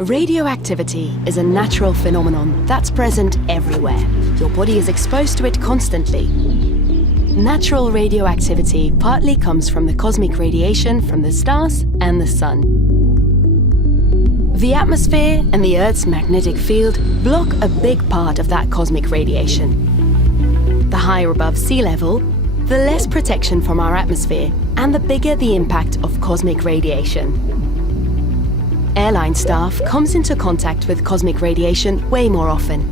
Radioactivity is a natural phenomenon that's present everywhere. Your body is exposed to it constantly. Natural radioactivity partly comes from the cosmic radiation from the stars and the sun. The atmosphere and the Earth's magnetic field block a big part of that cosmic radiation. The higher above sea level, the less protection from our atmosphere and the bigger the impact of cosmic radiation. Airline staff comes into contact with cosmic radiation way more often.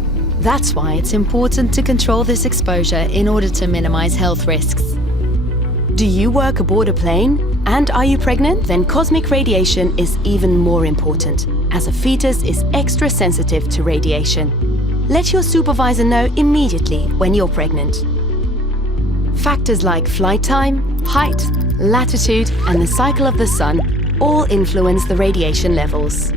That's why it's important to control this exposure in order to minimize health risks. Do you work aboard a plane? And are you pregnant? Then cosmic radiation is even more important, as a fetus is extra sensitive to radiation. Let your supervisor know immediately when you're pregnant. Factors like flight time, height, latitude, and the cycle of the sun all influence the radiation levels.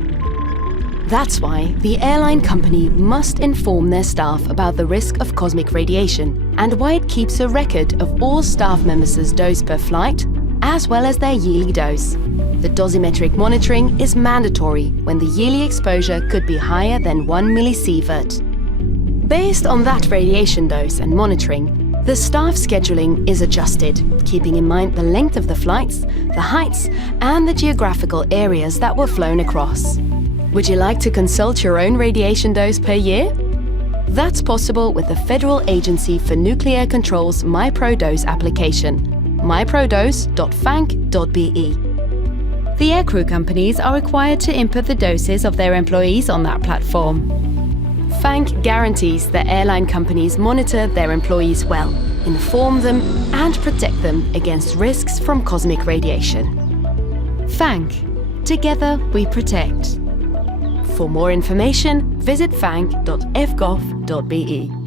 That's why the airline company must inform their staff about the risk of cosmic radiation and why it keeps a record of all staff members' dose per flight, as well as their yearly dose. The dosimetric monitoring is mandatory when the yearly exposure could be higher than 1 millisievert. Based on that radiation dose and monitoring, the staff scheduling is adjusted, keeping in mind the length of the flights, the heights, and the geographical areas that were flown across. Would you like to consult your own radiation dose per year? That's possible with the Federal Agency for Nuclear Control's MyProDose application, myprodose.fanc.be. The aircrew companies are required to input the doses of their employees on that platform. FANC guarantees that airline companies monitor their employees well, inform them, and protect them against risks from cosmic radiation. FANC. Together we protect. For more information, visit fanc.fgov.be.